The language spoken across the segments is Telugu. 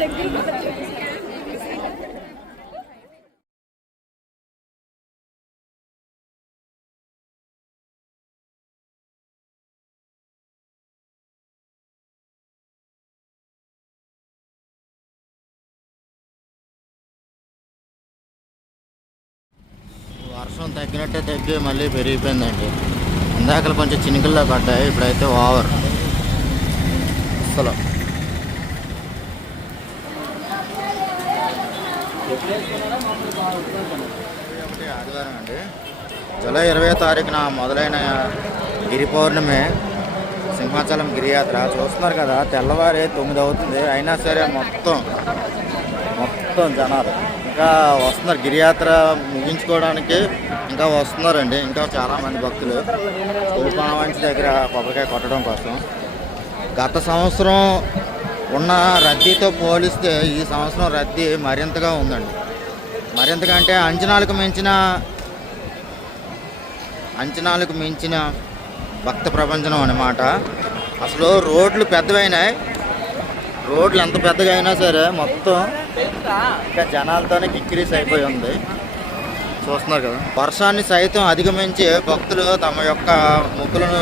వర్షం తగ్గినట్టే తగ్గి మళ్ళీ పెరిగిపోయిందండి. ఇందాకలు కొంచెం చినుకుల్లో పడ్డాయి, ఇప్పుడైతే ఓవర్ అసలు. ఆదివారం అండి, జూలై 20వ తారీఖున మొదలైన గిరి పౌర్ణమి సింహాచలం గిరియాత్ర. చూస్తున్నారు కదా, తెల్లవారి 9 అవుతుంది, అయినా సరే మొత్తం జనాలు ఇంకా వస్తున్నారు. గిరియాత్ర ముగించుకోవడానికి ఇంకా వస్తున్నారండి. ఇంకా చాలామంది భక్తులు తొలిపావంచి దగ్గర కొబ్బరికాయ కొట్టడం కోసం. గత సంవత్సరం ఉన్న రద్దీతో పోలిస్తే ఈ సంవత్సరం రద్దీ మరింతగా ఉందండి. మరింతగా అంటే అంచనాలకు మించిన భక్త ప్రపంచం అన్నమాట. అసలు రోడ్లు పెద్దవైనాయి. రోడ్లు ఎంత పెద్దగా అయినా సరే మొత్తం ఇంకా జనాలతోనే కిక్కిరీస్ అయిపోయి ఉంది. చూస్తున్నారు కదా, వర్షాన్ని సైతం అధిగమించి భక్తులు తమ యొక్క మొక్కులను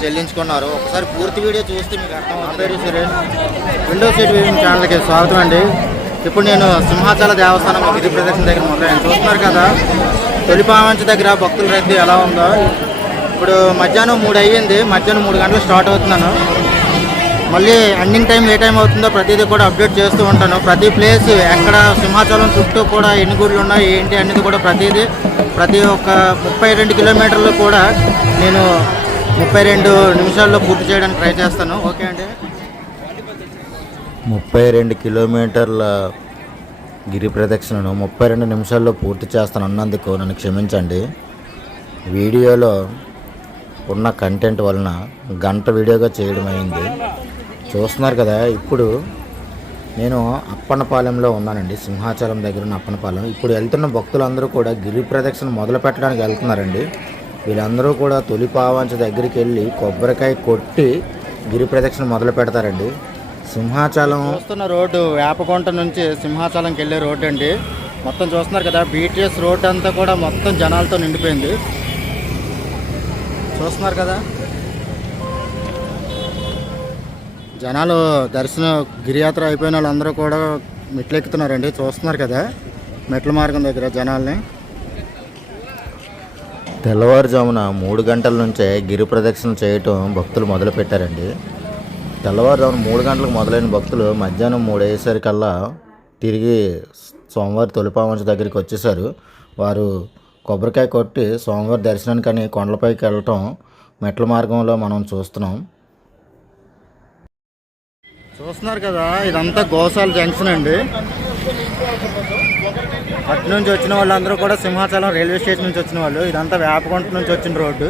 చెల్లించుకున్నారు. ఒకసారి పూర్తి వీడియో చూస్తే మీకు అర్థమవుతుంది. సురేష్, విండో సీట్ వీవింగ్ ఛానల్కి స్వాగతం అండి. ఇప్పుడు నేను సింహాచల దేవస్థానం గిరి ప్రదక్షిణ దగ్గర మొదలైన చూస్తున్నారు కదా, తొలిపావంచి దగ్గర భక్తుల రద్దీ ఎలా ఉందో. ఇప్పుడు మధ్యాహ్నం 3 అయ్యింది, మధ్యాహ్నం 3 గంటలు స్టార్ట్ అవుతున్నాను. మళ్ళీ ఎండింగ్ టైం ఏ టైం అవుతుందో ప్రతిదీ కూడా అప్డేట్ చేస్తూ ఉంటాను. ప్రతి ప్లేస్ ఎక్కడ సింహాచలం చుట్టూ కూడా ఎన్ని గుళ్ళు ఉన్నాయి ఏంటి అనేది కూడా ప్రతి ఒక్క 32 కిలోమీటర్లు కూడా నేను 32 నిమిషాల్లో పూర్తి చేయడానికి ట్రై చేస్తాను. ఓకే అండి, 32 కిలోమీటర్ల గిరి ప్రదక్షిణను 32 నిమిషాల్లో పూర్తి చేస్తాను అన్నందుకు నన్ను క్షమించండి. వీడియోలో ఉన్న కంటెంట్ వలన గంట వీడియోగా చేయడం అయింది. చూస్తున్నారు కదా, ఇప్పుడు నేను అప్పన్నపాలెంలో ఉన్నానండి, సింహాచలం దగ్గర ఉన్న అప్పన్నపాలెం. ఇప్పుడు వెళ్తున్న భక్తులందరూ కూడా గిరి ప్రదక్షిణ మొదలు పెట్టడానికి వెళ్తున్నారండి. వీళ్ళందరూ కూడా తొలిపావంచ దగ్గరికి వెళ్ళి కొబ్బరికాయ కొట్టి గిరి ప్రదక్షిణ మొదలు పెడతారండి. సింహాచలం వస్తున్న రోడ్డు వేపకొంట నుంచి సింహాచలంకి వెళ్ళే రోడ్డు అండి. మొత్తం చూస్తున్నారు కదా, బీటీఎస్ రోడ్డు అంతా కూడా మొత్తం జనాలతో నిండిపోయింది. చూస్తున్నారు కదా, జనాలు దర్శనం గిరియాత్ర అయిపోయిన వాళ్ళందరూ కూడా మెట్లు ఎక్కుతున్నారండి. చూస్తున్నారు కదా, మెట్ల మార్గం దగ్గర జనాల్ని. తెల్లవారుజామున 3 గంటల నుంచే గిరి ప్రదక్షిణ చేయటం భక్తులు మొదలు పెట్టారండి. తెల్లవారుజామున 3 గంటలకు మొదలైన భక్తులు మధ్యాహ్నం 3 అయ్యేసరికల్లా తిరిగి స్వామివారి తొలిపావంచ దగ్గరికి వచ్చేసారు. వారు కొబ్బరికాయ కొట్టి స్వామివారి దర్శనానికని కొండలపైకి వెళ్ళటం మెట్ల మార్గంలో మనం చూస్తున్నాం. చూస్తున్నారు కదా, ఇదంతా గోసాల జంక్షన్ అండి. అటు నుంచి వచ్చిన వాళ్ళందరూ కూడా సింహాచలం రైల్వే స్టేషన్ నుంచి వచ్చిన వాళ్ళు. ఇదంతా వేపకొంట నుంచి వచ్చిన రోడ్డు.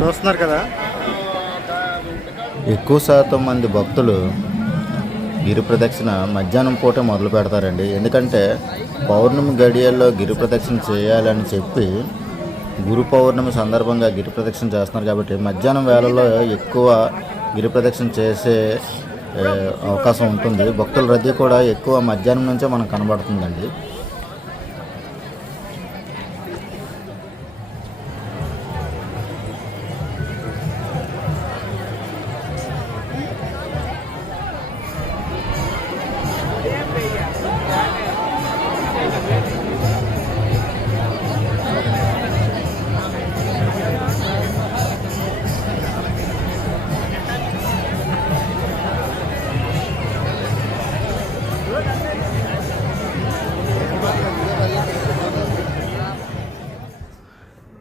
చూస్తున్నారు కదా, ఎక్కువ శాతం మంది భక్తులు గిరి ప్రదక్షిణ మధ్యాహ్నం పూట మొదలు పెడతారండి. ఎందుకంటే పౌర్ణమి గడియల్లో గిరి ప్రదక్షిణ చేయాలని చెప్పి గురు పౌర్ణమి సందర్భంగా గిరి ప్రదక్షిణ చేస్తున్నారు కాబట్టి మధ్యాహ్నం వేళల్లో ఎక్కువ గిరి ప్రదక్షిణ చేసే అవకాశం ఉంటుంది. భక్తుల రద్దీ కూడా ఎక్కువ మధ్యాహ్నం నుంచే మనకు కనబడుతుందండి.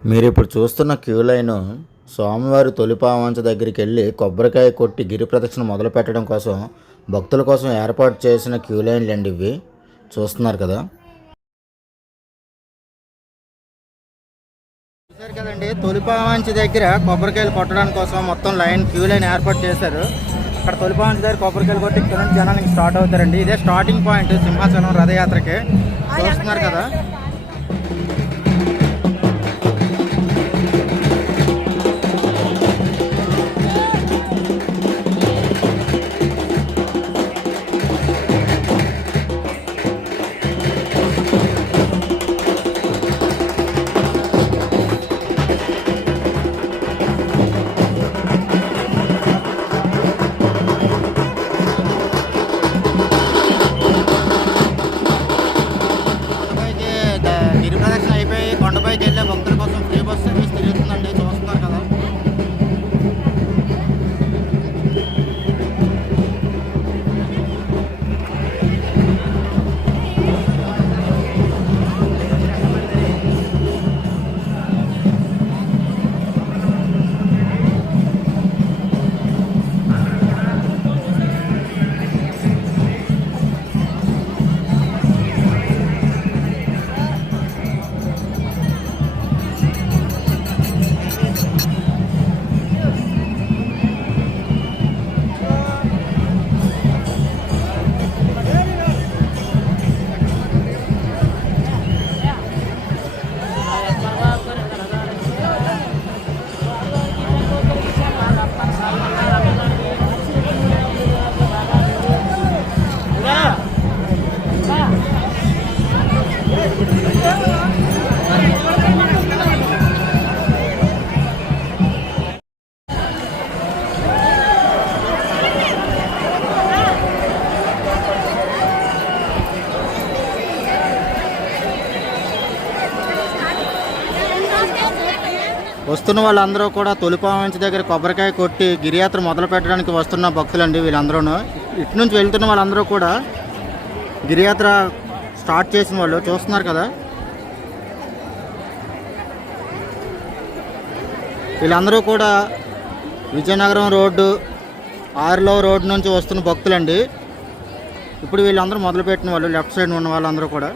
మీరు ఇప్పుడు చూస్తున్న క్యూ లైన్ స్వామివారి తొలిపావంచ దగ్గరికి వెళ్ళి కొబ్బరికాయ కొట్టి గిరి ప్రదక్షిణ మొదలు పెట్టడం కోసం భక్తుల కోసం ఏర్పాటు చేసిన క్యూ లైన్లు అండి ఇవి. చూస్తున్నారు కదా, చూసారు కదండి, తొలిపావంచ దగ్గర కొబ్బరికాయలు కొట్టడానికి కోసం మొత్తం క్యూ లైన్ ఏర్పాటు చేశారు. అక్కడ తొలిపావంచ దగ్గర కొబ్బరికాయలు కొట్టి ఇక్కడ నుంచి జనానికి స్టార్ట్ అవుతారండి. ఇదే స్టార్టింగ్ పాయింట్ సింహాచలం రథయాత్రకి. చూస్తున్నారు కదా, వస్తున్న వాళ్ళందరూ కూడా తొలిపావంచి దగ్గర కొబ్బరికాయ కొట్టి గిరియాత్ర మొదలు పెట్టడానికి వస్తున్న భక్తులండి వీళ్ళందరూ. ఇటు నుంచి వెళ్తున్న వాళ్ళందరూ కూడా గిరియాత్ర స్టార్ట్ చేసిన వాళ్ళు చూస్తున్నారు కదా. వీళ్ళందరూ కూడా విజయనగరం రోడ్డు, ఆరులో రోడ్డు నుంచి వస్తున్న భక్తులండి. ఇప్పుడు వీళ్ళందరూ మొదలుపెట్టిన వాళ్ళు, లెఫ్ట్ సైడ్ ఉన్న వాళ్ళందరూ కూడా.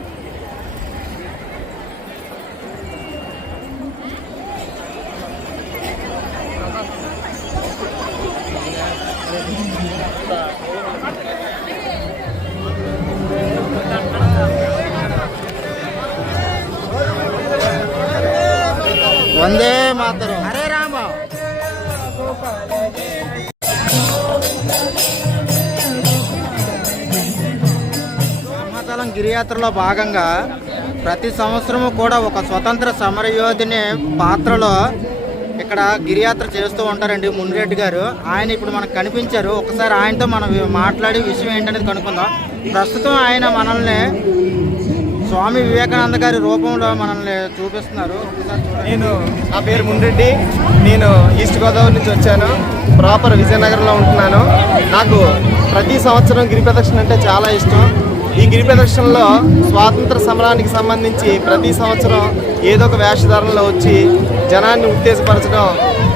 వందే మాతరం, హరే రామ. సింహాచలం గిరియాత్రలో భాగంగా ప్రతి సంవత్సరము కూడా ఒక స్వతంత్ర సమరయోధిని పాత్రలో ఇక్కడ గిరియాత్ర చేస్తూ ఉంటారండి మునిరెడ్డి గారు. ఆయన ఇప్పుడు మనకు కనిపించారు. ఒకసారి ఆయనతో మనం మాట్లాడి విషయం ఏంటనేది కనుక్కుందాం. ప్రస్తుతం ఆయన మనల్ని స్వామి వివేకానంద గారి రూపంలో మనల్ని చూపిస్తున్నారు. నా పేరు మునిరెడ్డి. నేను ఈస్ట్ గోదావరి నుంచి వచ్చాను. ప్రాపర్ విజయనగరంలో ఉంటున్నాను. నాకు ప్రతి సంవత్సరం గిరి ప్రదక్షిణ అంటే చాలా ఇష్టం. ఈ గిరి ప్రదక్షిణలో స్వాతంత్ర సమరానికి సంబంధించి ప్రతి సంవత్సరం ఏదో ఒక వేషధారణలో వచ్చి జనాన్ని ఉత్తేజపరచడం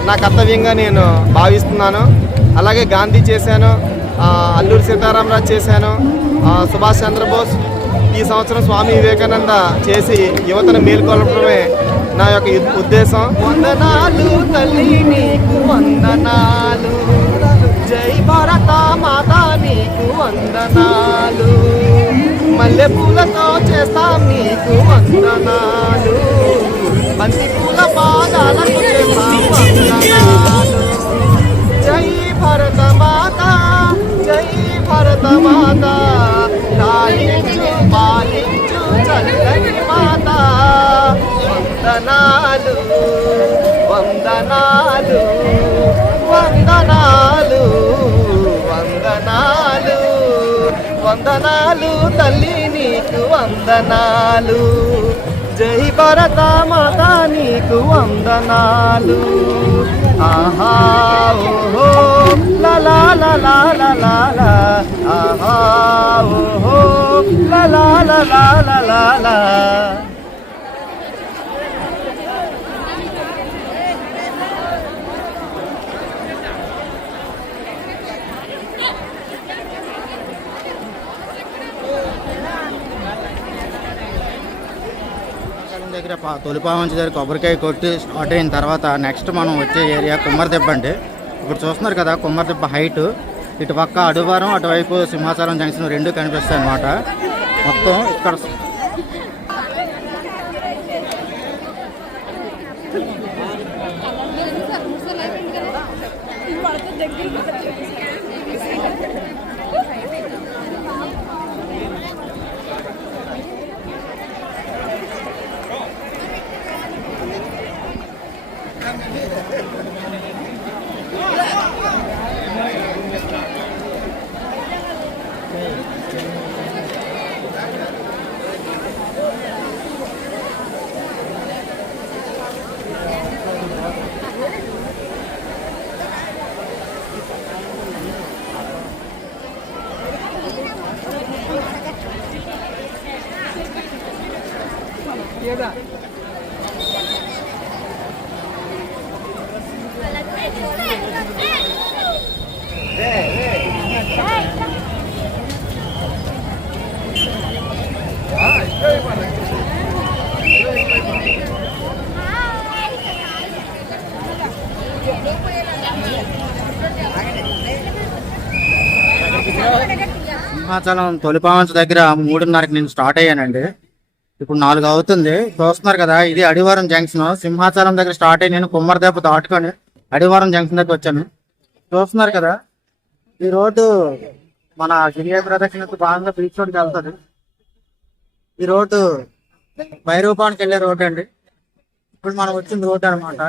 నా కర్తవ్యంగా నేను భావిస్తున్నాను. అలాగే గాంధీ చేశాను, అల్లూరి సీతారామరాజు చేశాను, సుభాష్ చంద్రబోస్. ఈ సంవత్సరం స్వామి వివేకానంద చేసి యువతను మేల్కొల్పడమే నా యొక్క ఉద్దేశం. వందనాలు తల్లి నీకు వందనాలు, జై భారత మాత నీకు వందనాలు, మల్లె పూలతో చేస్తాం నీకు వందనాలు, బంతి పూల పాదాలకు చేస్తాం వందనాలు. జై భారత మాత, జై భారత మాత, లాలించు పాలించు చల్లని మాత, వందనాలు వందనాలు వందనాలు వందనాలు వందనాలు తల్లి నీకు వందనాలు, జై భారత మాత నీకు వందనాలు. ఆహా ఓహో లలా లలా లలా లా, ఆహా ఓహో లలా లలా లలా లా. దగ్గర తొలిపావంచి దగ్గర కొబ్బరికాయ కొట్టి స్టార్ట్ అయిన తర్వాత నెక్స్ట్ మనం వచ్చే ఏరియా కుమ్మరిదెబ్బ అండి. ఇప్పుడు చూస్తున్నారు కదా కుమ్మరిదెబ్బ హైట్. ఇటు పక్క అడువారం, అటువైపు సింహాచలం జంక్షన్ రెండు కనిపిస్తాయి అన్నమాట. మొత్తం ఇక్కడ సింహాచలం తొలిపావంచ దగ్గర 3:30కి నేను స్టార్ట్ అయ్యానండి. ఇప్పుడు 4 అవుతుంది. చూస్తున్నారు కదా, ఇది అడివారం జంక్షన్. సింహాచలం దగ్గర స్టార్ట్ అయ్యి నేను కుమ్మరిదెబ్బ దాటుకొని అడివారం జంక్షన్ దగ్గర వచ్చాను. చూస్తున్నారు కదా, ఈ రోడ్డు మన గిరియ ప్రదక్షిణకు భాగంగా బీచ్ రోడ్కి వెళ్తుంది. ఈ రోడ్డు భైరవపానికి వెళ్ళే రోడ్డు అండి. ఇప్పుడు మనం వచ్చిన రోడ్డు అనమాట.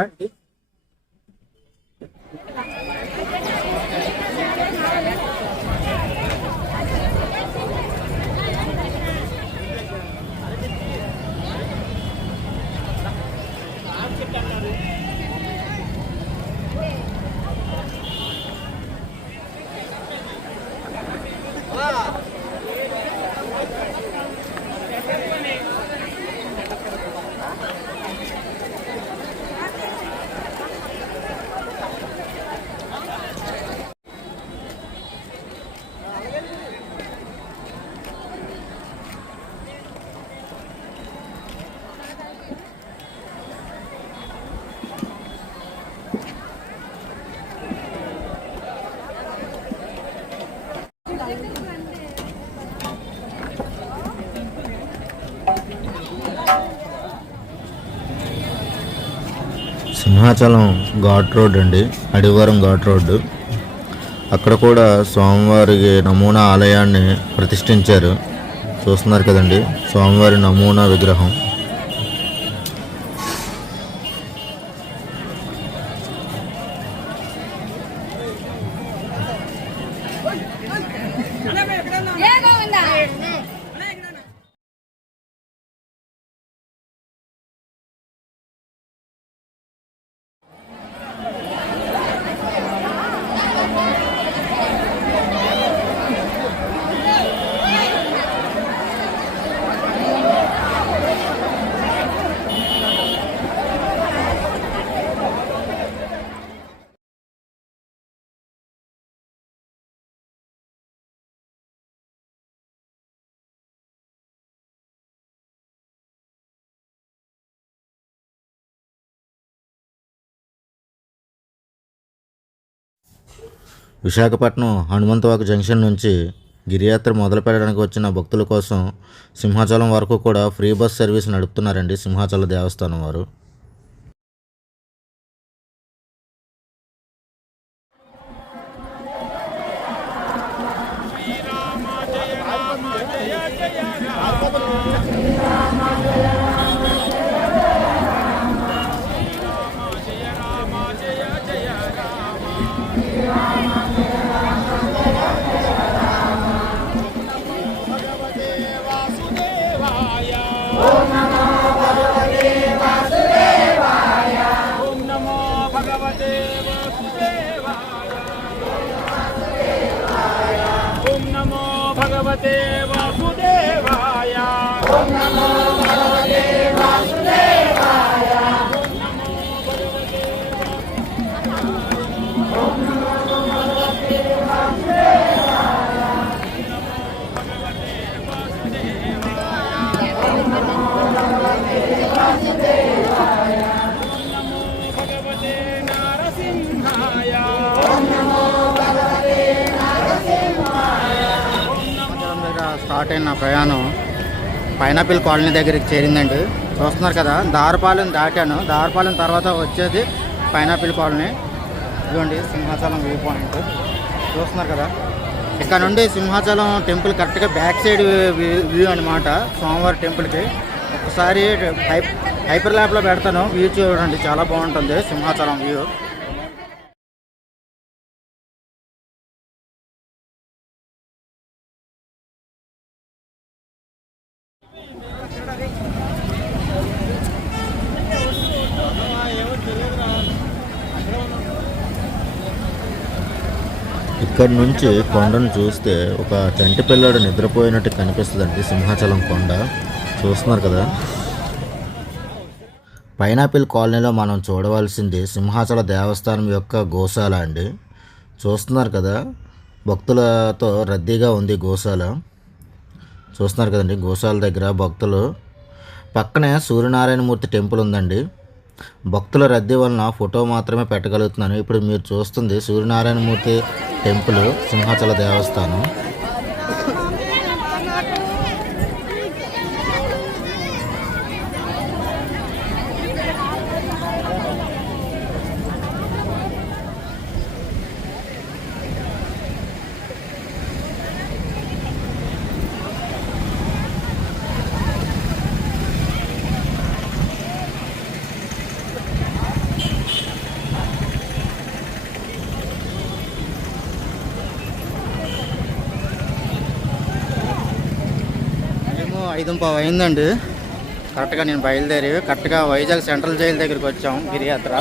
సింహాచలం ఘాట్ రోడ్ అండి, అడివారం ఘాట్ రోడ్డు. అక్కడ కూడా స్వామివారి నమూనా ఆలయాన్ని ప్రతిష్ఠించారు. చూస్తున్నారు కదండి, స్వామివారి నమూనా విగ్రహం. విశాఖపట్నం హనుమంతవాక జంక్షన్ నుంచి గిరియాత్ర మొదలు పెట్టడానికి వచ్చిన భక్తుల కోసం సింహాచలం వరకు కూడా ఫ్రీ బస్ సర్వీస్ నడుపుతున్నారండి సింహాచలం దేవస్థానం వారు. భగవతే వాసుదేవాయ. ఓం నమో భగవతే వాసుదేవాయ. ఓం నమో భగవతే వాసుదేవాయ. ఓం నమో భగవతే వాసుదేవాయ. ఓం నమో భగవతే నారసింహాయ. ఓం నమో భగవతే నారసింహాయ. స్టార్ట్ అయిన ప్రయాణం పైనాపిల్ కాలనీ దగ్గరికి చేరిందండి. చూస్తున్నారు కదా, దారపాలెం దాటాను. దారపాలెం తర్వాత వచ్చేది పైనాపిల్ కాలనీ. ఇదిగోండి సింహాచలం వ్యూ పాయింట్ చూస్తున్నారు కదా. ఇక్కడ నుండి సింహాచలం టెంపుల్ కరెక్ట్గా బ్యాక్ సైడ్ వ్యూ అనమాట స్వామివారి టెంపుల్కి. ఒకసారి హైపర్ ల్యాబ్లో పెడతాను, వ్యూ చూడండి, చాలా బాగుంటుంది సింహాచలం వ్యూ. ఇక్కడ నుంచి కొండను చూస్తే ఒక చంటి పిల్లాడు నిద్రపోయినట్టు కనిపిస్తుందండి సింహాచలం కొండ. చూస్తున్నారు కదా. పైనాపిల్ కాలనీలో మనం చూడవలసింది సింహాచల దేవస్థానం యొక్క గోశాల అండి. చూస్తున్నారు కదా, భక్తులతో రద్దీగా ఉంది గోశాల. చూస్తున్నారు కదండి, గోశాల దగ్గర భక్తులు. పక్కనే సూర్యనారాయణమూర్తి టెంపుల్ ఉందండి. భక్తుల రద్దీ వలన ఫోటో మాత్రమే పెట్టగలుగుతున్నాను. ఇప్పుడు మీరు చూస్తుంది సూర్యనారాయణమూర్తి టెంపుల్, సింహాచల దేవస్థానం. మేము 5:15 అయిందండి కరెక్ట్గా. నేను బయలుదేరి కరెక్ట్గా వైజాగ్ సెంట్రల్ జైలు దగ్గరికి వచ్చాం గిరియాత్ర.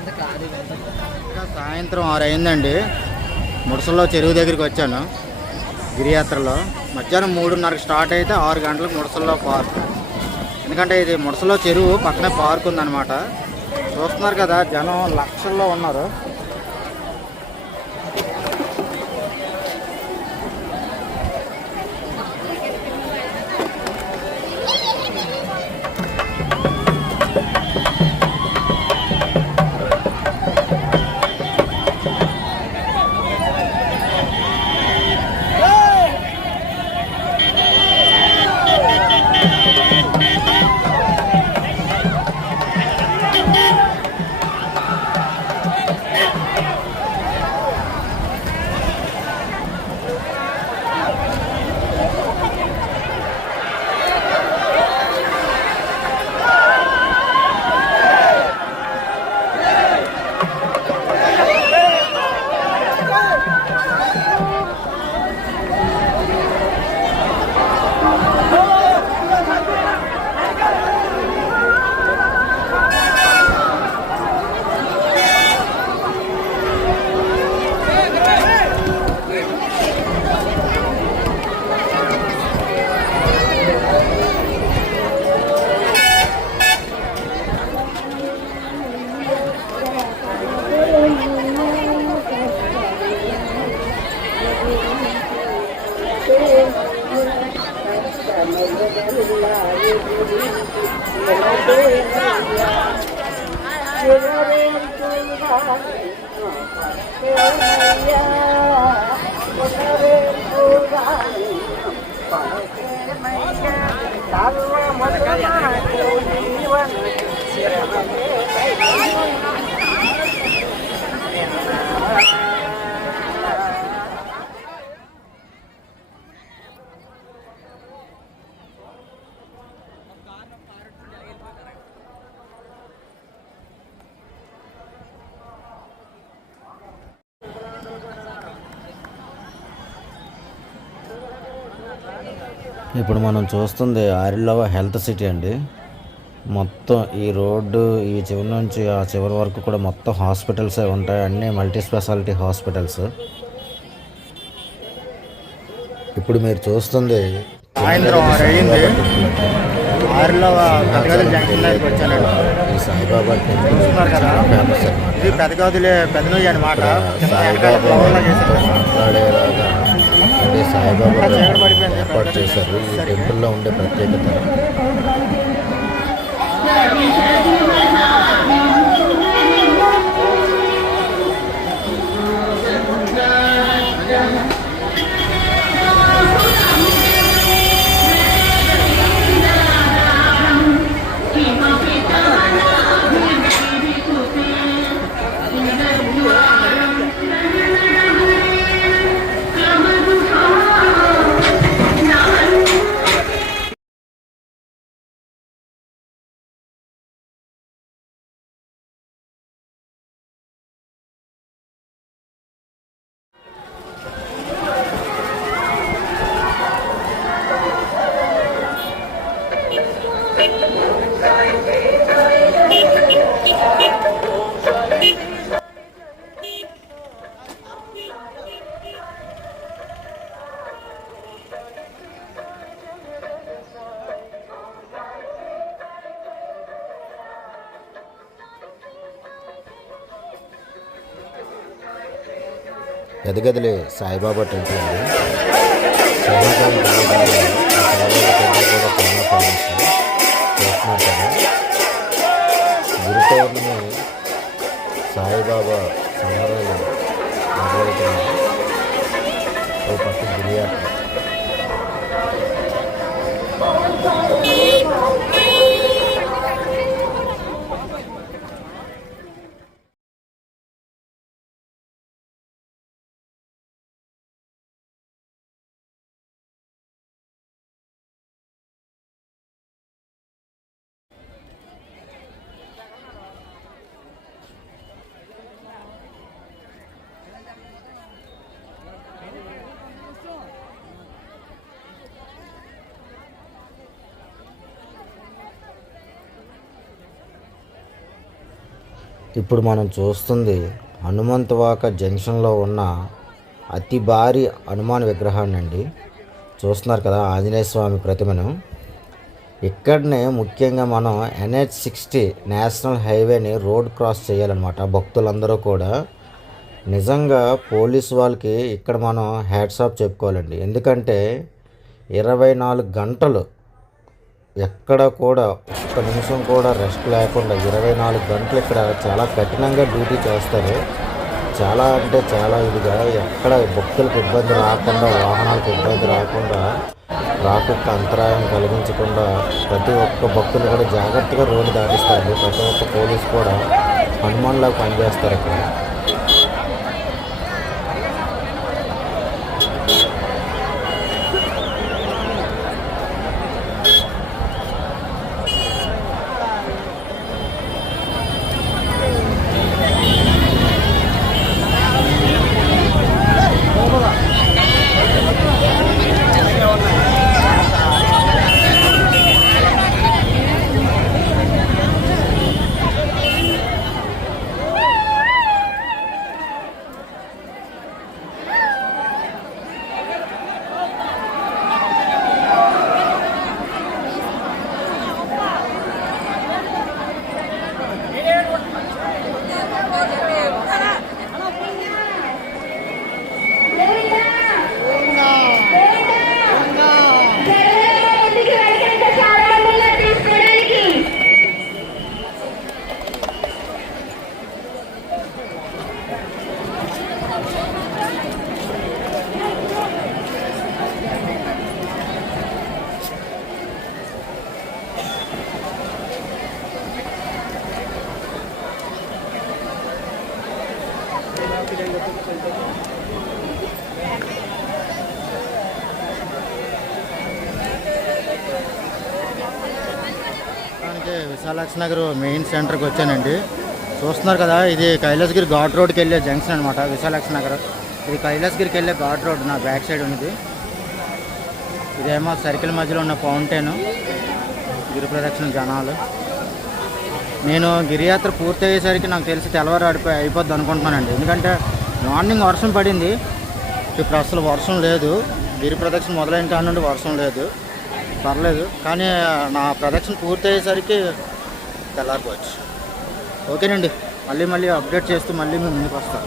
ఇంకా సాయంత్రం 6 అయిందండి. ముడసల్లో చెరువు దగ్గరికి వచ్చాను గిరియాత్రలో. మధ్యాహ్నం 3:30కి స్టార్ట్ అయితే 6 గంటలకు ముడసల్లో పార్క్. ఎందుకంటే ఇది ముడసల్లో చెరువు పక్కనే పార్క్ ఉందన్నమాట. చూస్తున్నారు కదా, జనం లక్షల్లో ఉన్నారు. ఇప్పుడు మనం చూస్తుంది ఆరిల్లవ హెల్త్ సిటీ అండి. మొత్తం ఈ రోడ్డు ఈ చివరి నుంచి ఆ చివరి వరకు కూడా మొత్తం హాస్పిటల్సే ఉంటాయి. అన్నీ మల్టీ స్పెషాలిటీ హాస్పిటల్స్. ఇప్పుడు మీరు చూస్తుంది సాయంత్రం 6 అయింది. 6లో జంక్షన్ దగ్గరికి వచ్చానండి. ఈ సాయిబాబా టెంపుల్ చూస్తున్నారు కదా, ఫేమస్ అనమాట. ఇది పెదనూయి అనమాట. సాయిబాబా మాట్లాడేలాగా అంటే సాయిబాబా ఏర్పాటు చేశారు. ఈ టెంపుల్లో ఉండే ప్రత్యేకత ఎదగదిలే సాయిబాబా టెంపుల్ అండి. సింహాచలం వెళ్ళగానే ఈ సాయిబాబా టెంపుల్ కూడా చాలా ఫేమస్. చూస్తున్నారు కదా, గురు పౌర్ణమి సాయిబాబా సంబరాలు మొదలవుతున్నాయి. ఓ పక్క గిరియాత్ర. ఇప్పుడు మనం చూస్తుంది హనుమంతవాక జంక్షన్లో ఉన్న అతి భారీ హనుమాన్ విగ్రహాన్ని అండి. చూస్తున్నారు కదా ఆంజనేయ స్వామి ప్రతిమను. ఇక్కడనే ముఖ్యంగా మనం NH60 నేషనల్ హైవేని రోడ్ క్రాస్ చేయాలన్నమాట భక్తులందరూ కూడా. నిజంగా పోలీసు వాళ్ళకి ఇక్కడ మనం హ్యాట్స్ ఆఫ్ చెప్పుకోవాలండి. ఎందుకంటే 24 గంటలు ఎక్కడ కూడా ఒక్క నిమిషం కూడా రెస్ట్ లేకుండా 24 గంటలు ఇక్కడ చాలా కఠినంగా డ్యూటీ చేస్తారు. చాలా అంటే చాలా ఇదిగా ఎక్కడ భక్తులకు ఇబ్బంది రాకుండా, వాహనాలకు ఇబ్బంది రాకుండా, ట్రాఫిక్ అంతరాయం కలిగించకుండా ప్రతి ఒక్క భక్తులు కూడా జాగ్రత్తగా రోడ్డు దాటిస్తారు. ప్రతి ఒక్క పోలీసు కూడా హనుమాన్లాగా పనిచేస్తారు ఇక్కడ. విశాలాక్షి నగర్ మెయిన్ సెంటర్కి వచ్చానండి. చూస్తున్నారు కదా, ఇది కైలాసగిరి ఘాట్ రోడ్కి వెళ్ళే జంక్షన్ అనమాట. విశాలాక్షి నగర్ ఇది కైలాసగిరికి వెళ్ళే ఘాట్ రోడ్ నా బ్యాక్ సైడ్ ఉన్నది. ఇదేమో సర్కిల్ మధ్యలో ఉన్న ఫౌంటైన్, గిరి ప్రదక్షిణ జనాలు. నేను గిరియాత్ర పూర్తి అయ్యేసరికి నాకు తెలిసి తెల్లవారు అయిపోద్ది అనుకుంటున్నానండి. ఎందుకంటే మార్నింగ్ వర్షం పడింది, ఇప్పుడు అసలు వర్షం లేదు. గిరి ప్రదక్షిణ మొదలైన కాడ నుండి వర్షం లేదు, పర్లేదు. కానీ నా ప్రదక్షిణ పూర్తి అయ్యేసరికి తెల్లారిపోవచ్చు. ఓకేనండి, మళ్ళీ అప్డేట్ చేస్తూ మళ్ళీ మేము ముందుకు వస్తాం.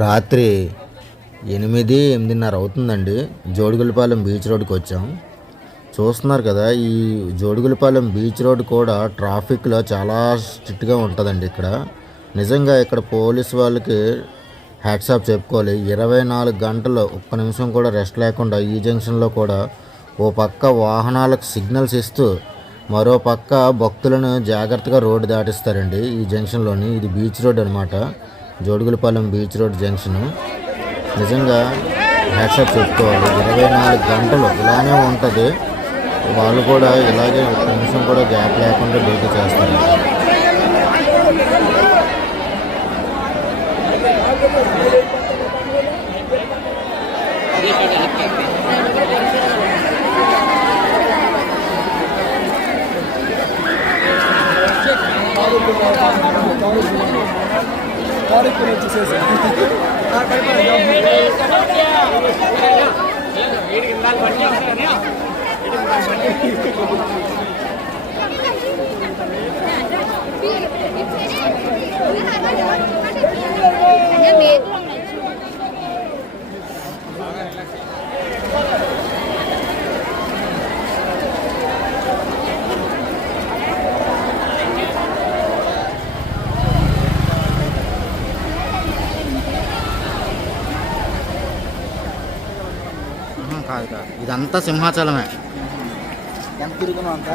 రాత్రి 8-8:30 అవుతుందండి. జోడుగులపాలెం బీచ్ రోడ్కి వచ్చాం. చూస్తున్నారు కదా, ఈ జోడుగులపాలెం బీచ్ రోడ్ కూడా ట్రాఫిక్లో చాలా స్ట్రిక్ట్గా ఉంటుందండి. ఇక్కడ నిజంగా ఇక్కడ పోలీస్ వాళ్ళకి హ్యాట్స్ ఆఫ్ చెప్పుకోవాలి. 24 గంటలు ఒక్క నిమిషం కూడా రెస్ట్ లేకుండా ఈ జంక్షన్లో కూడా ఓ పక్క వాహనాలకు సిగ్నల్స్ ఇస్తూ మరో పక్క భక్తులను జాగ్రత్తగా రోడ్డు దాటిస్తారండి ఈ జంక్షన్లోని. ఇది బీచ్ రోడ్ అనమాట, జోడుగులపాలెం బీచ్ రోడ్ జంక్షన్. నిజంగా హ్యాట్స్ ఆఫ్ చెప్పుకోవాలి. 24 గంటలు ఇలానే ఉంటుంది. వాళ్ళు కూడా ఇలాగే ఒక్క నిమిషం కూడా గ్యాప్ లేకుండా డ్యూటీ చేస్తారు. ఇదంతా సింహాచలమే. ఎంత తిరుగుతున్నాం అంతా.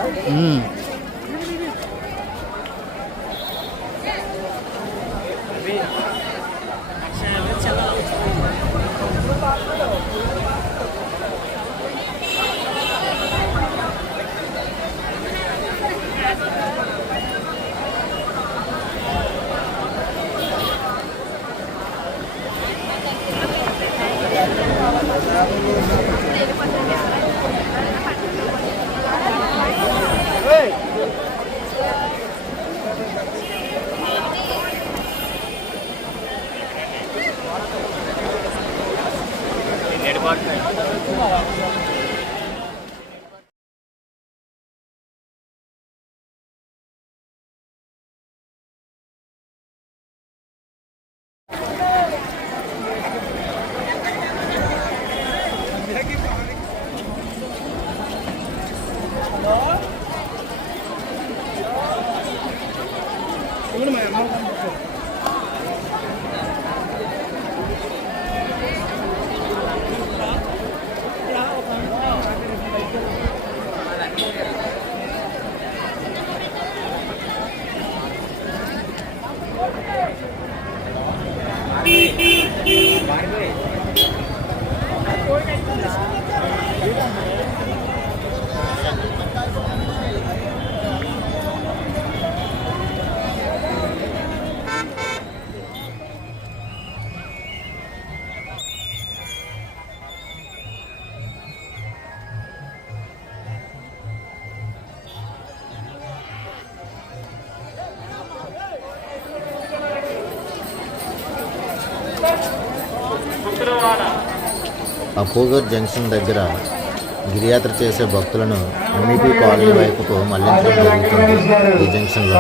అపోగర్ జంక్షన్ దగ్గర గిరియాత్ర చేసే భక్తులను ఎంఈపీ కాలనీ వైపుకు మళ్లించడం జరుగుతుంది. ఈ జంక్షన్లో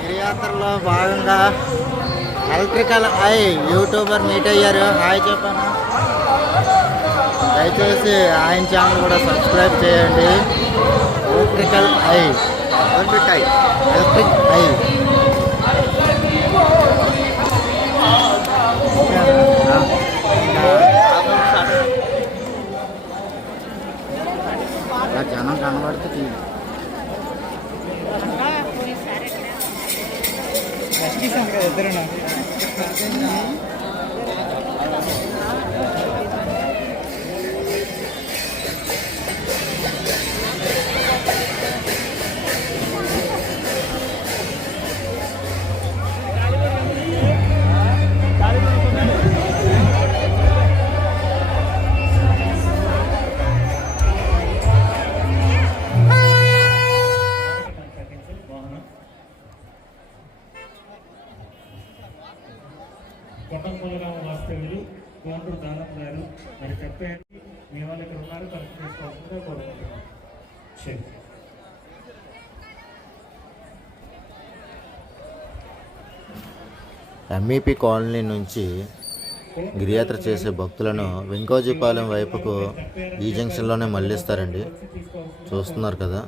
గిరియాత్రలో భాగంగా ఎలక్ట్రికల్ ఐ యూట్యూబర్ మీట్ అయ్యారు. హాయ్ చెప్పాను. దయచేసి ఆయన ఛానల్ కూడా సబ్స్క్రైబ్ చేయండి. ఎలక్ట్రికల్ ఐ ఎలక్ట్రిక్ ఐ జనం కనబడుతుంది. కొట్టంపల్లిరామ వాస్తవ్యులు కోంటూరు దానం గారు మరి చెప్పండి. మీ వాళ్ళు ఇక్కడ ఉన్నారు, కలిసి తీసుకోవాల్సిందిగా కోరుకుంటున్నాం. సరే. ఎంఈపీ కాలనీ నుంచి గిరియాత్ర చేసే భక్తులను వెంకోజీపాలెం వైపుకు ఈ జంక్షన్లోనే మళ్ళిస్తారండి. చూస్తున్నారు కదా.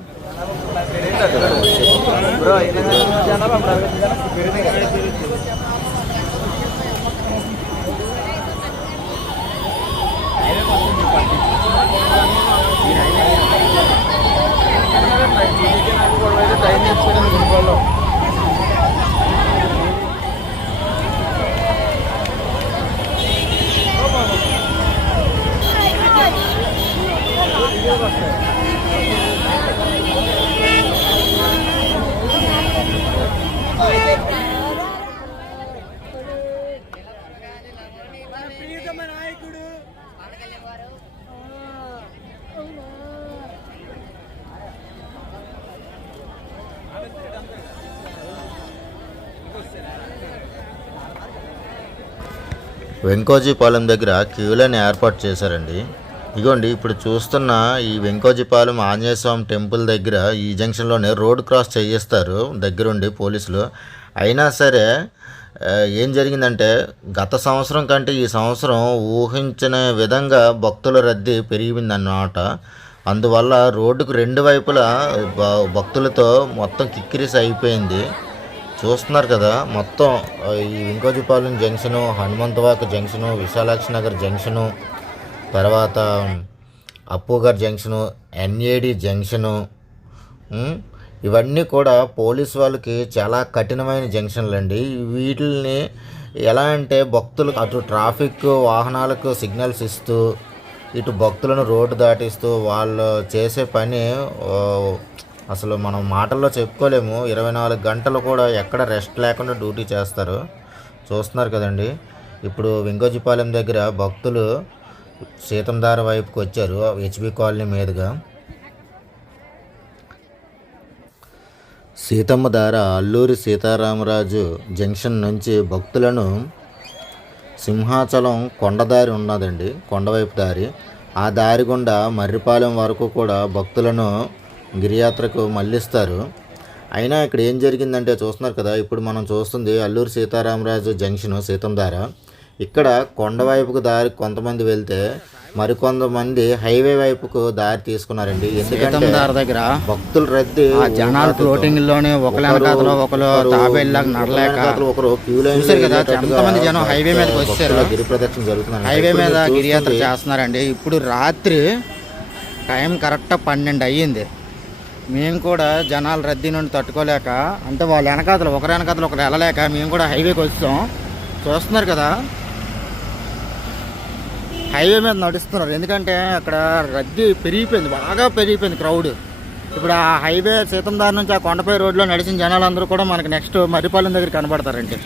వెంకోజీపాలెం దగ్గర క్యూలైన్ ఏర్పాటు చేశారండి. ఇగోండి ఇప్పుడు చూస్తున్న ఈ వెంకోజీపాలెం ఆంజనేయ స్వామి టెంపుల్ దగ్గర ఈ జంక్షన్లోనే రోడ్ క్రాస్ చేయిస్తారు దగ్గరుండి పోలీసులు. అయినా సరే ఏం జరిగిందంటే గత సంవత్సరం కంటే ఈ సంవత్సరం ఊహించిన విధంగా భక్తుల రద్దీ పెరిగిందన్నమాట. అందువల్ల రోడ్డుకు రెండు వైపులా భక్తులతో మొత్తం కిక్కిరిసి అయిపోయింది. చూస్తున్నారు కదా, మొత్తం ఈ Venkojipalem junction, Hanumanthavaka junction, Visalakshi Nagar junction, తర్వాత అప్పుగార్ జంక్షను, ఎన్ఏడి జంక్షను, ఇవన్నీ కూడా పోలీస్ వాళ్ళకి చాలా కఠినమైన జంక్షన్లు అండి. వీటిని ఎలా అంటే భక్తులు అటు ట్రాఫిక్ వాహనాలకు సిగ్నల్స్ ఇస్తూ ఇటు భక్తులను రోడ్డు దాటిస్తూ వాళ్ళు చేసే పని అసలు మనం మాటల్లో చెప్పుకోలేము. 24 గంటలు కూడా ఎక్కడ రెస్ట్ లేకుండా డ్యూటీ చేస్తారు. చూస్తున్నారు కదండి. ఇప్పుడు వెంకోజీపాలెం దగ్గర భక్తులు సీతంధార వైపుకి వచ్చారు హెచ్బి కాలనీ మీదుగా. సీతమ్మ దార అల్లూరి సీతారామరాజు జంక్షన్ నుంచి భక్తులను సింహాచలం కొండదారి ఉన్నదండి, కొండవైపు దారి, ఆ దారి గుండా మర్రిపాలెం వరకు కూడా భక్తులను గిరియాత్రకు మళ్ళిస్తారు. అయినా ఇక్కడ ఏం జరిగిందంటే చూస్తున్నారు కదా, ఇప్పుడు మనం చూస్తుంది అల్లూరి సీతారామరాజు జంక్షన్ సీతంధార. ఇక్కడ కొండవైపుకు దారి కొంతమంది వెళ్తే మరికొంతమంది హైవే వైపుకు దారి తీసుకున్నారండి. ఎందుకంటే దగ్గర భక్తుల రద్దీ, జనాలు ఫ్లోటింగ్ లోనే ఒకరు క్యూ లైన్ జనం హైవే మీద వచ్చారు. గిరి ప్రదక్షిణ జరుగుతుంది, హైవే మీద గిరియాత్ర చేస్తున్నారండి. ఇప్పుడు రాత్రి టైం కరెక్ట్ 12 అయ్యింది. మేము కూడా జనాల రద్దీ నుండి తట్టుకోలేక, అంటే వాళ్ళ వెనకాతలు ఒకరు వెళ్ళలేక మేము కూడా హైవేకి వచ్చాం. చూస్తున్నారు కదా, హైవే మీద నడుస్తున్నారు. ఎందుకంటే అక్కడ రద్దీ పెరిగిపోయింది, బాగా పెరిగిపోయింది క్రౌడ్. ఇప్పుడు ఆ హైవే సీతంధార నుంచి ఆ కొండపై రోడ్లో నడిచిన జనాలందరూ కూడా మనకి నెక్స్ట్ మర్రిపాలెం దగ్గర కనబడతారండి.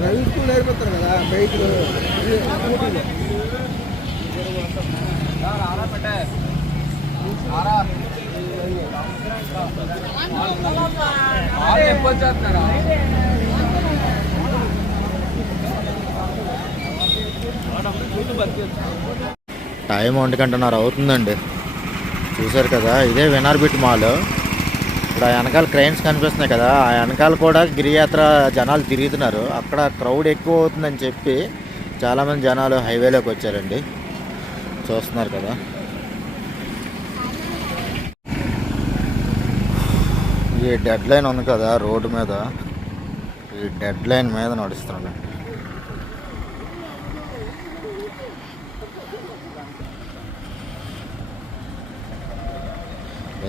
ప్రైవేట్ స్కూల్ నేర్పిస్తారు కదా బయట. టైం 1:30 అవుతుందండి. చూసారు కదా, ఇదే వినార్బిట్ మాల్. ఇప్పుడు ఆ వెనకాల క్రైన్స్ కనిపిస్తున్నాయి కదా, ఆ వెనకాల కూడా గిరియాత్ర జనాలు తిరుగుతున్నారు. అక్కడ క్రౌడ్ ఎక్కువ అవుతుందని చెప్పి చాలామంది జనాలు హైవేలోకి వచ్చారండి. చూస్తున్నారు కదా, ఈ డెడ్ లైన్ ఉంది కదా రోడ్డు మీద, ఈ డెడ్ లైన్ మీద నడుస్తున్నాను.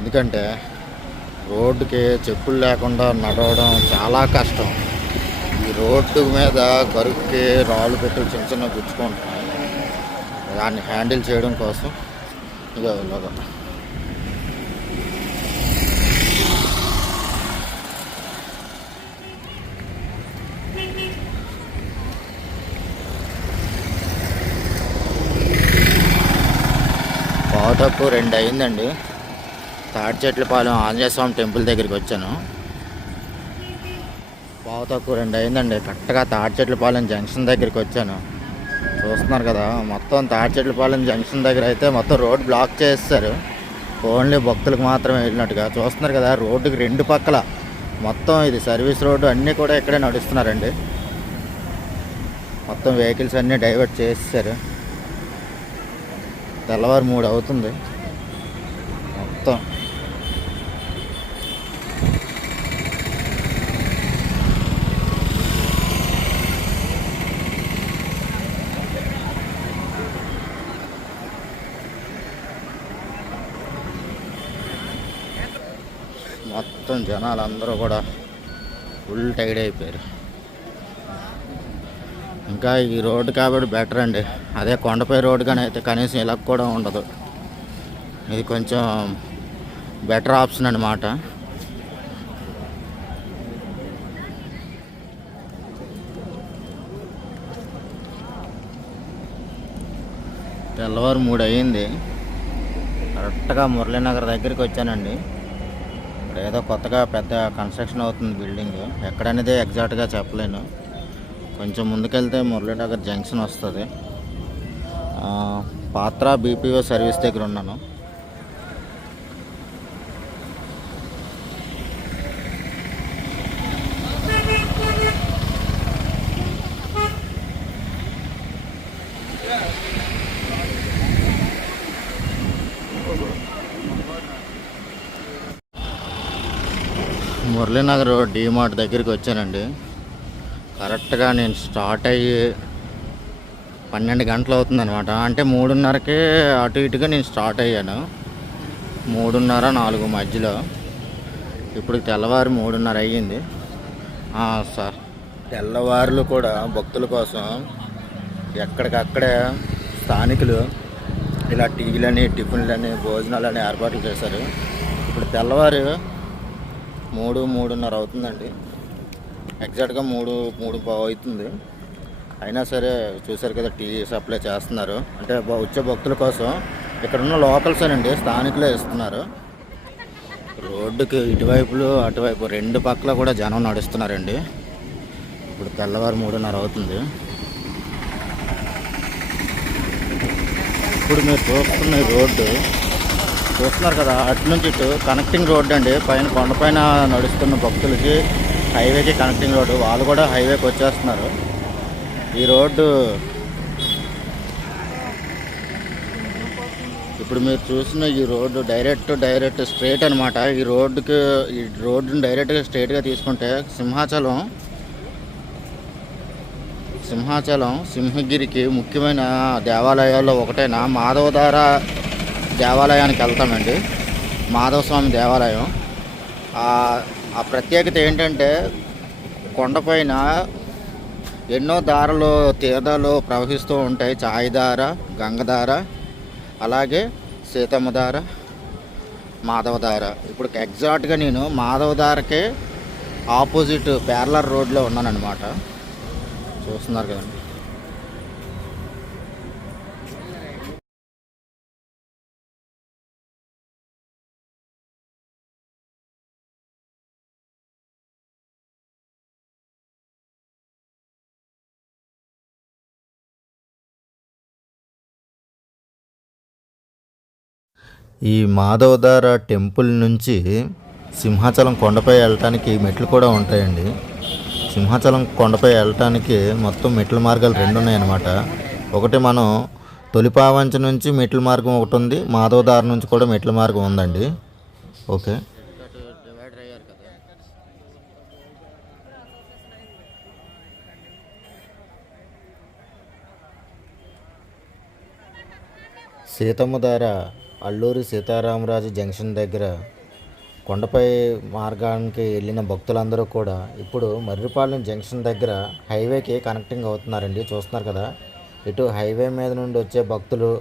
ఎందుకంటే రోడ్డుకి చెప్పులు లేకుండా నడవడం చాలా కష్టం. ఈ రోడ్డు మీద గరుక్కి రాళ్ళు పెట్టి చిన్న గుచ్చుకుంటున్నాయి. దాన్ని హ్యాండిల్ చేయడం కోసం ఇలాగా పావుతక్కువ 2 అయిందండి. తాడిచెట్లపాలెం ఆంజనేయ స్వామి టెంపుల్ దగ్గరికి వచ్చాను. పావుతక్కువ 2 అయిందండి. కరెక్ట్గా తాడిచెట్లపాలెం జంక్షన్ దగ్గరికి వచ్చాను. చూస్తున్నారు కదా, మొత్తం తాడిచెట్లపాలెం జంక్షన్ దగ్గర అయితే మొత్తం రోడ్ బ్లాక్ చేస్తారు. ఓన్లీ భక్తులకు మాత్రమే వెళ్ళినట్టుగా. చూస్తున్నారు కదా, రోడ్డుకి 2 పక్కల మొత్తం ఇది సర్వీస్ రోడ్డు, అన్నీ కూడా ఇక్కడే నడుస్తున్నారండి. మొత్తం వెహికల్స్ అన్నీ డైవర్ట్ చేసేసారు. తెల్లవారు 3 అవుతుంది. మొత్తం జనాలు అందరూ కూడా ఫుల్ టైర్డ్ అయిపోయారు. ఇంకా ఈ రోడ్డు కాబట్టి బెటర్ అండి. అదే కొండపై రోడ్డు కానీ అయితే కనీసం ఇలా కూడా ఉండదు. ఇది కొంచెం బెటర్ ఆప్షన్ అన్నమాట. తెల్లవారు 3 అయ్యింది. కరెక్ట్గా మురళీనగర్ దగ్గరికి వచ్చానండి. ఇక్కడ ఏదో కొత్తగా పెద్ద కన్స్ట్రక్షన్ అవుతుంది బిల్డింగ్. ఎక్కడనేది ఎగ్జాక్ట్గా చెప్పలేను. కొంచెం ముందుకెళ్తే మురళీనగర్ జంక్షన్ వస్తుంది. పాత్ర బీపీఓ సర్వీస్ దగ్గర ఉన్నాను. మురళీనగర్ డీమార్ట్ దగ్గరికి వచ్చానండి. కరెక్ట్గా నేను స్టార్ట్ అయ్యి 12 గంటలు అవుతుంది అనమాట. అంటే 3:30కే అటు ఇటుగా నేను స్టార్ట్ అయ్యాను. 3:30, 4 మధ్యలో. ఇప్పుడు తెల్లవారు 3:30 అయ్యింది. సార్, తెల్లవారులు కూడా భక్తుల కోసం ఎక్కడికక్కడే స్థానికులు ఇలా టీలని, టిఫిన్లని, భోజనాలని ఏర్పాట్లు చేశారు. ఇప్పుడు తెల్లవారు 3:30 అవుతుందండి. ఎగ్జాక్ట్గా 3:15 అవుతుంది. అయినా సరే చూసారు కదా, టీ సప్లై చేస్తున్నారు. అంటే వచ్చే భక్తుల కోసం ఇక్కడ ఉన్న లోకల్సేనండి, స్థానికులే ఇస్తున్నారు. రోడ్డుకి ఇటువైపులు అటువైపు 2 పక్కల కూడా జనం నడుస్తున్నారండి. ఇప్పుడు తెల్లవారు 3:30 అవుతుంది. ఇప్పుడు మీరు చూస్తున్న ఈ రోడ్డు చూస్తున్నారు కదా, అటు నుంచి ఇటు కనెక్టింగ్ రోడ్డు అండి. పైన కొండపైన నడుస్తున్న భక్తులకి హైవేకి కనెక్టింగ్ రోడ్డు. వాళ్ళు కూడా హైవేకి వచ్చేస్తున్నారు. ఈ రోడ్డు ఇప్పుడు మీరు చూసిన ఈ రోడ్డు డైరెక్ట్ స్ట్రైట్ అనమాట. ఈ రోడ్డుని డైరెక్ట్గా స్ట్రైట్గా తీసుకుంటే సింహగిరికి ముఖ్యమైన దేవాలయాల్లో ఒకటైన మాధవధార దేవాలయానికి వెళ్తామండి. మాధవస్వామి దేవాలయం. ఆ ప్రత్యేకత ఏంటంటే కొండపైన ఎన్నో తీర్థాలు ప్రవహిస్తూ ఉంటాయి. చాయిదార, గంగధార, అలాగే సీతమ్మధార, మాధవధార. ఇప్పుడు ఎగ్జాక్ట్గా నేను మాధవధారకే ఆపోజిట్ ప్యారలర్ రోడ్లో ఉన్నానన్నమాట. చూస్తున్నారు కదండి. ఈ మాధవధార టెంపుల్ నుంచి సింహాచలం కొండపై వెళ్ళటానికి మెట్లు కూడా ఉంటాయండి. సింహాచలం కొండపై వెళ్ళటానికి మొత్తం మెట్ల మార్గాలు 2 ఉన్నాయన్నమాట. ఒకటి మనం తొలిపావంచ నుంచి మెట్ల మార్గం ఒకటి ఉంది, మాధవధార నుంచి కూడా మెట్ల మార్గం ఉందండి. ఓకే, సీతమ్మధార అల్లూరి సీతారామరాజు జంక్షన్ దగ్గర కొండపై మార్గానికి వెళ్ళిన భక్తులందరూ కూడా ఇప్పుడు మర్రిపాలెం జంక్షన్ దగ్గర హైవేకి కనెక్టింగ్ అవుతున్నారండి. చూస్తున్నారు కదా, ఇటు హైవే మీద నుండి వచ్చే భక్తులు,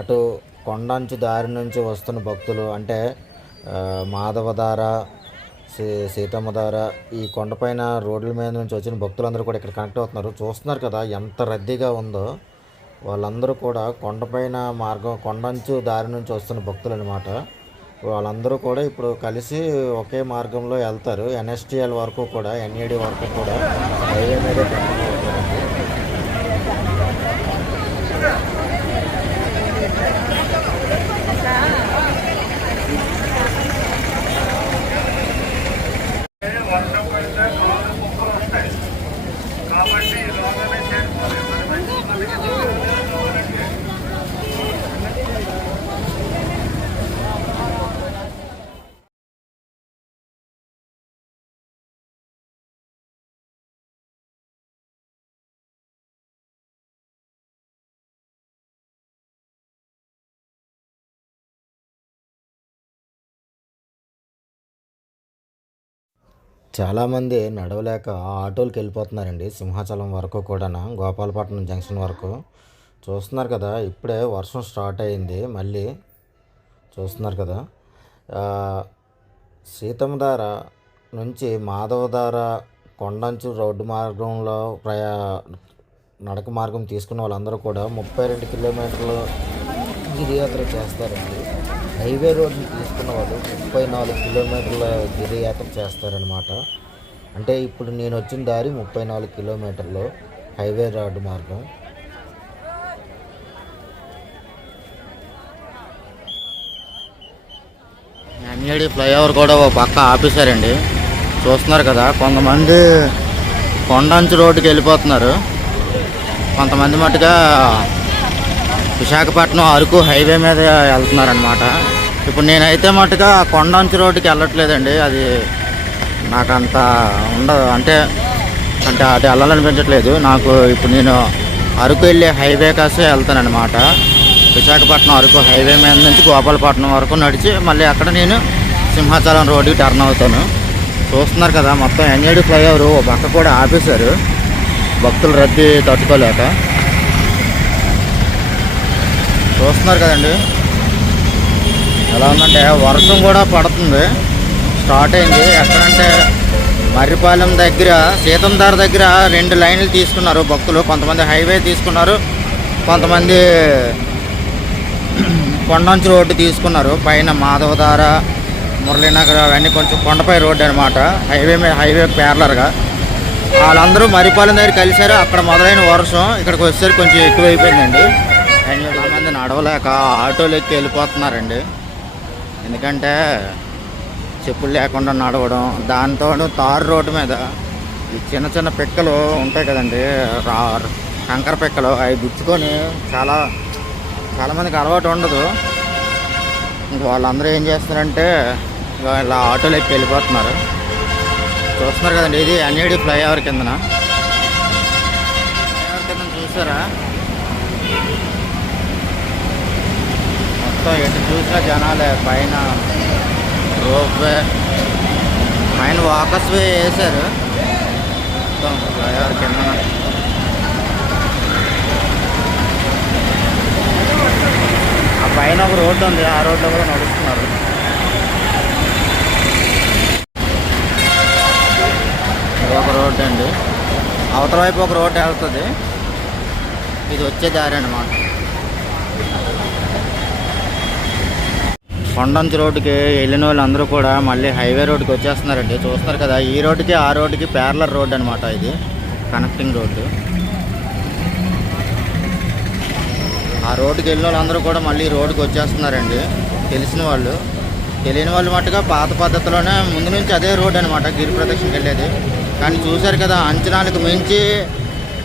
అటు కొండంచు దారి నుంచి వస్తున్న భక్తులు, అంటే మాధవధార, సీతమ్మధార, ఈ కొండపైన రోడ్ల మీద నుంచి వచ్చిన భక్తులందరూ కూడా ఇక్కడ కనెక్ట్ అవుతున్నారు. చూస్తున్నారు కదా ఎంత రద్దీగా ఉందో. వాళ్ళందరూ కూడా కొండపైన కొండంచు దారి నుంచి వస్తున్న భక్తులు అనమాట. వాళ్ళందరూ కూడా ఇప్పుడు కలిసి ఒకే మార్గంలో వెళ్తారు. ఎన్ఎస్టిఎల్ వరకు కూడా, ఎన్ఏడి వరకు కూడా హైవే మీదే కంటిన్యూ అవుతారండి. చాలామంది నడవలేక ఆటోలకి వెళ్ళిపోతున్నారండి సింహాచలం వరకు కూడా, గోపాలపట్నం జంక్షన్ వరకు. చూస్తున్నారు కదా, ఇప్పుడే వర్షం స్టార్ట్ అయింది మళ్ళీ. చూస్తున్నారు కదా, సీతమ్మధార నుంచి మాధవధార కొండంచు రోడ్డు మార్గంలో నడక మార్గం తీసుకున్న వాళ్ళందరూ కూడా 32 కిలోమీటర్లు గిరియాత్ర చేస్తారండి. హైవే రోడ్ని తీసుకున్న వాళ్ళు 34 కిలోమీటర్ల గిరియాత్ర చేస్తారనమాట. అంటే ఇప్పుడు నేను వచ్చిన దారి 34 కిలోమీటర్లు హైవే రోడ్డు మార్గం. ఎంఏడి ఫ్లైఓవర్ కూడా ఒక పక్క ఆపేశారండి. చూస్తున్నారు కదా, కొంతమంది కొండంచు రోడ్డుకి వెళ్ళిపోతున్నారు, కొంతమంది మట్టుగా విశాఖపట్నం అరకు హైవే మీద వెళ్తున్నారనమాట. ఇప్పుడు నేనైతే మట్టుగా కొండంచు రోడ్డుకి వెళ్ళట్లేదండి, అది నాకు అంత ఉండదు, అంటే అటు వెళ్ళాలనిపించట్లేదు నాకు. ఇప్పుడు నేను అరకు వెళ్ళే హైవే కాసే వెళ్తానమాట. విశాఖపట్నం అరకు హైవే మీద నుంచి గోపాలపట్నం వరకు నడిచి మళ్ళీ అక్కడ నేను సింహాచలం రోడ్డుకి టర్న్ అవుతాను. చూస్తున్నారు కదా, మొత్తం ఎన్ఏడి ఫ్లైఓవర్ ఓ పక్క కూడా ఆపేశారు భక్తుల రద్దీ తట్టుకోలేక. చూస్తున్నారు కదండి ఎలా ఉందంటే, వర్షం కూడా పడుతుంది, స్టార్ట్ అయింది. ఎక్కడంటే మర్రిపాలెం దగ్గర సీతంధార దగ్గర 2 లైన్లు తీసుకున్నారు భక్తులు. కొంతమంది హైవే తీసుకున్నారు, కొంతమంది కొండంచు రోడ్డు తీసుకున్నారు. పైన మాధవధార, మురళీనగర్ అవన్నీ కొంచెం కొండపై రోడ్డు అనమాట, హైవే ప్యారలర్గా. వాళ్ళందరూ మర్రిపాలెం దగ్గర కలిశారు. అక్కడ మొదలైన వర్షం ఇక్కడికి వచ్చేసరికి కొంచెం ఎక్కువైపోయిందండి. చాలామంది నడవలేక ఆటోలు ఎక్కి వెళ్ళిపోతున్నారండి, ఎందుకంటే చెప్పులు లేకుండా నడవడం. దాంతో తారు రోడ్డు మీద ఈ చిన్న చిన్న పిక్కలు ఉంటాయి కదండి, కంకర పిక్కలు, అవి గుచ్చుకొని చాలామందికి అలవాటు ఉండదు. ఇంకా వాళ్ళందరూ ఏం చేస్తున్నారంటే ఇలా ఆటోలు ఎక్కి వెళ్ళిపోతున్నారు. చూస్తున్నారు కదండి, ఇది ఎన్ఏడి ఫ్లైఓవర్ కిందన. ఫ్లైఓవర్ కింద చూసారా, మొత్తం ఎటు చూసినా జనాలే. పైన రోప్వే, పైన వాకర్స్ వే వేశారు మొత్తం ఫ్లైఓవర్ కిందన. ఆ పైన ఒక రోడ్డు ఉంది, ఆ రోడ్లో కూడా నడుస్తున్నారు. ఒక రోడ్డు అండి, అవతల వైపు ఒక రోడ్డు వెళ్తుంది, ఇది వచ్చే దారి అన్నమాట. కొండంచు రోడ్డుకి వెళ్ళిన వాళ్ళు అందరూ కూడా మళ్ళీ హైవే రోడ్డుకి వచ్చేస్తున్నారండి. చూస్తున్నారు కదా, ఈ రోడ్డుకి ఆ రోడ్డుకి ప్యారలర్ రోడ్డు అనమాట, ఇది కనెక్టింగ్ రోడ్డు. ఆ రోడ్డుకి వెళ్ళిన వాళ్ళందరూ కూడా మళ్ళీ రోడ్డుకి వచ్చేస్తున్నారండి. తెలిసిన వాళ్ళు, తెలియని వాళ్ళు మట్టుగా పాత పద్ధతిలోనే ముందు నుంచి అదే రోడ్డు అనమాట గిరి ప్రదక్షిణకి వెళ్ళేది. కానీ చూశారు కదా, అంచనాలకు మించి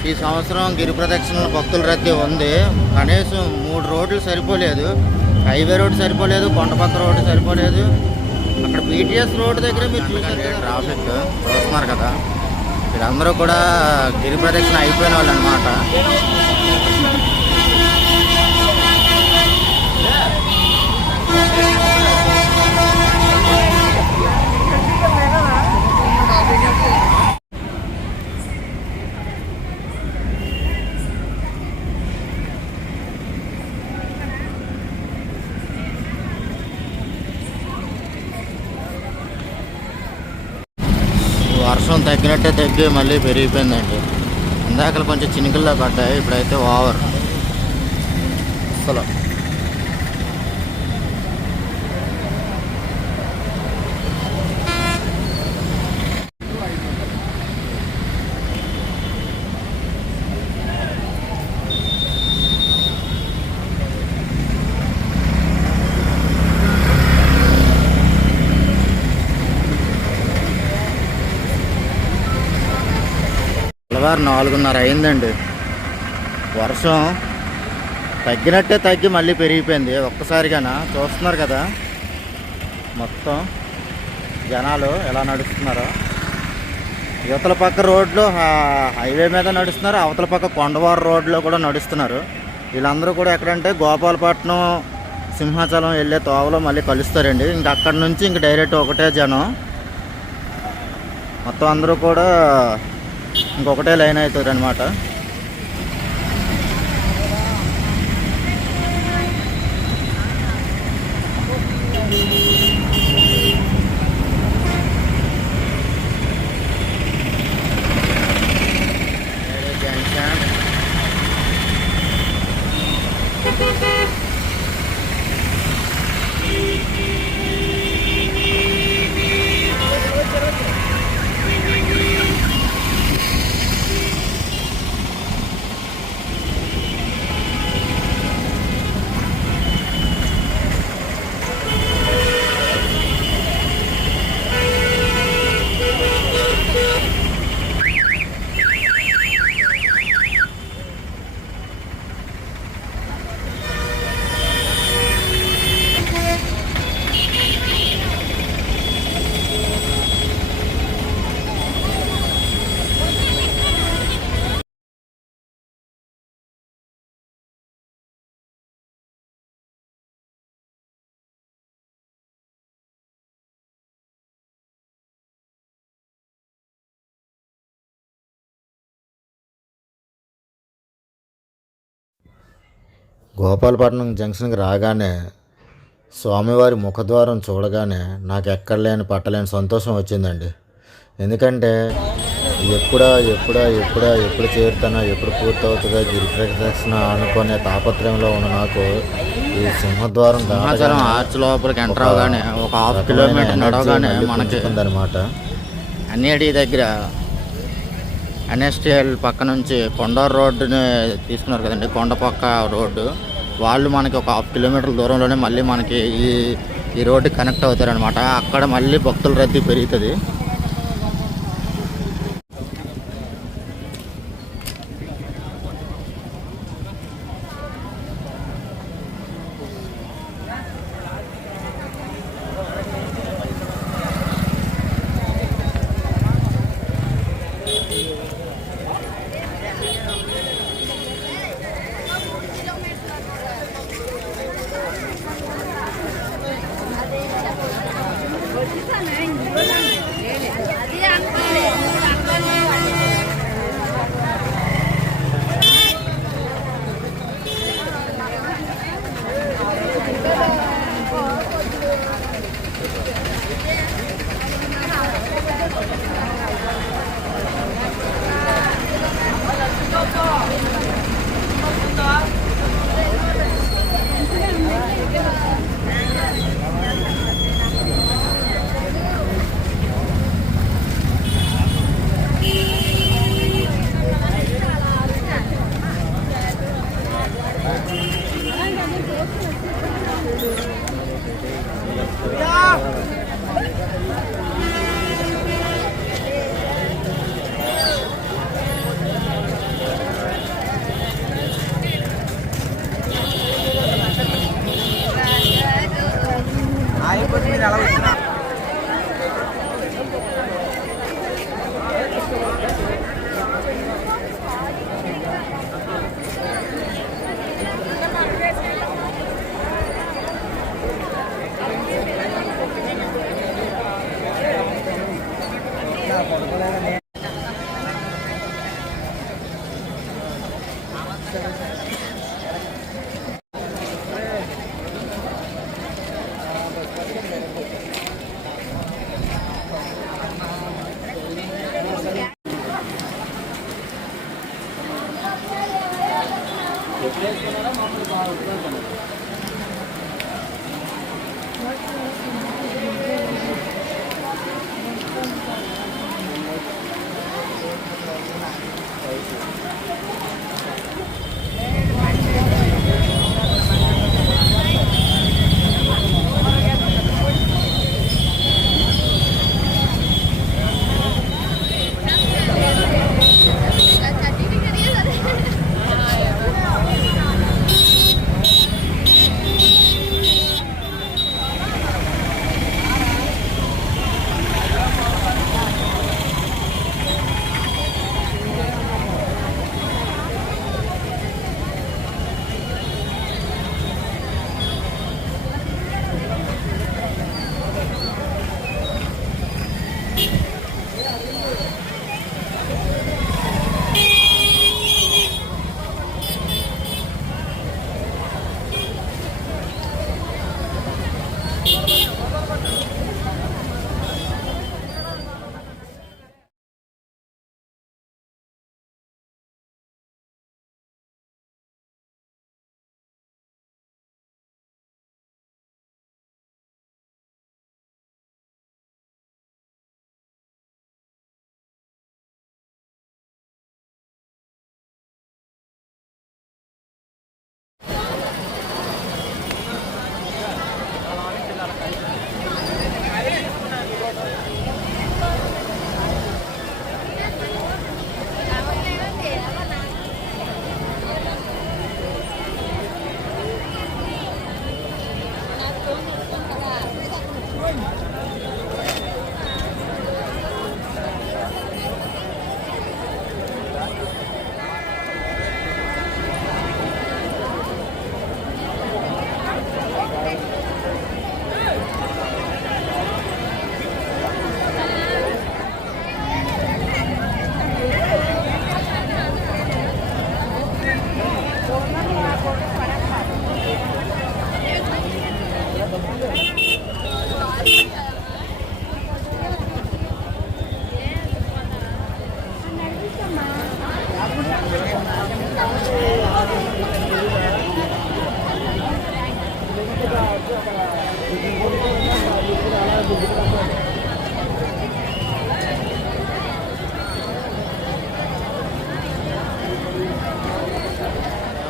ఈ సంవత్సరం గిరి ప్రదక్షిణ భక్తుల రద్దీ ఉంది. కనీసం 3 రోడ్లు సరిపోలేదు, హైవే రోడ్డు సరిపోలేదు, కొండపక్క రోడ్డు సరిపోలేదు. అక్కడ బీటీఎస్ రోడ్డు దగ్గర మీరు చూసారు ట్రాఫిక్. చూస్తున్నారు కదా, వీళ్ళందరూ కూడా గిరి ప్రదక్షిణ అయిపోయిన వాళ్ళు అనమాట. వర్షం తగ్గినట్టే తగ్గి మళ్ళీ పెరిగిపోయిందండి. ఇందాక కొంచెం చినుకుల్లో పడ్డాయి, ఇప్పుడైతే ఓవర్ అసలు. తెల్లవారు 4:30 అయిందండి. వర్షం తగ్గినట్టే తగ్గి మళ్ళీ పెరిగిపోయింది ఒక్కసారిగాన. చూస్తున్నారు కదా, మొత్తం జనాలు ఎలా నడుస్తున్నారో. యువతల పక్క రోడ్లో హైవే మీద నడుస్తున్నారు, అవతల పక్క కొండవారు రోడ్లో కూడా నడుస్తున్నారు. వీళ్ళందరూ కూడా ఎక్కడంటే గోపాలపట్నం సింహాచలం వెళ్ళే తోవలో మళ్ళీ కలుస్తారండి. ఇంక అక్కడి నుంచి ఇంక డైరెక్ట్ ఒకటే జనం. మొత్తం అందరూ కూడా ఇంకొకటే లైన్ అవుతారు అనమాట. గోపాలపట్నం జంక్షన్కి రాగానే స్వామివారి ముఖద్వారం చూడగానే నాకు ఎక్కడలేని పట్టలేని సంతోషం వచ్చిందండి. ఎందుకంటే ఎప్పుడు చేరుతానో, ఎప్పుడు పూర్తవుతుందో గిరి ప్రదక్షిణ అనుకునే తాపత్రయంలో ఉన్న నాకు ఈ సింహద్వారం ఆర్చ్ లోపలికి ఎంటర్ అవగానే ఒక 1/2 కిలోమీటర్ నడవగానే మనకి అనమాట. అన్నిటి దగ్గర ఎన్ఎస్టీఎల్ పక్క నుంచి కొండ రోడ్డుని తీసుకున్నారు కదండి, కొండ పక్క రోడ్డు. వాళ్ళు మనకి ఒక 1/2 కిలోమీటర్ల దూరంలోనే మళ్ళీ మనకి ఈ రోడ్డు కనెక్ట్ అవుతారనమాట. అక్కడ మళ్ళీ భక్తుల రద్దీ పెరుగుతుంది.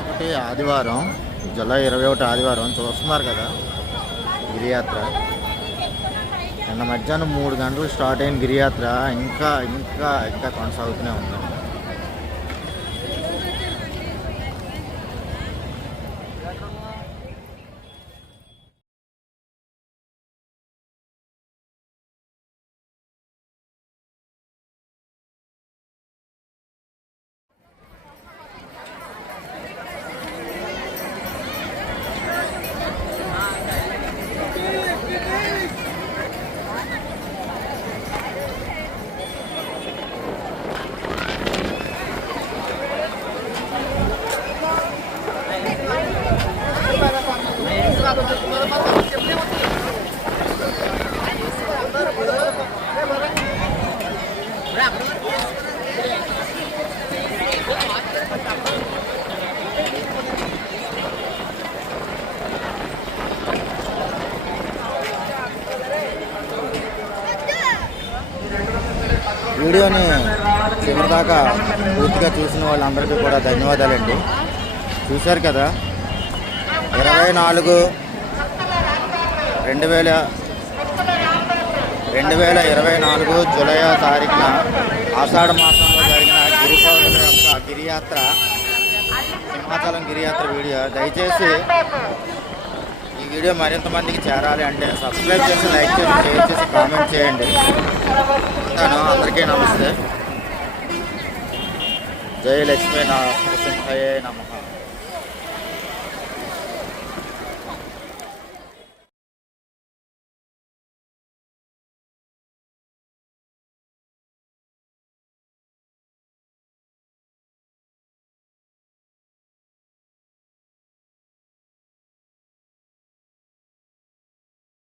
ఒకటి ఆదివారం, జూలై 21 ఆదివారం చూస్తున్నారు కదా గిరియాత్ర. నిన్న మధ్యాహ్నం 3 గంటలు స్టార్ట్ అయిన గిరియాత్ర ఇంకా ఇంకా ఇంకా కొనసాగుతూనే ఉంది. వీడియోని చివరిదాకా పూర్తిగా చూసిన వాళ్ళందరికీ కూడా ధన్యవాదాలండి. చూశారు కదా 2024 జూలై తారీఖున ఆషాఢ మాసంలో జరిగిన గిరి పౌర్ణమి యొక్క గిరియాత్ర, సింహాచలం గిరియాత్ర వీడియో. దయచేసి ఈ వీడియో మరింత మందికి చేరాలి అంటే సబ్స్క్రైబ్ చేసి, లైక్ చేసి, షేర్ చేసి, కామెంట్ చేయండి. అందరికీ నమస్తే. జై లక్ష్మీ నరసింహయే నమః.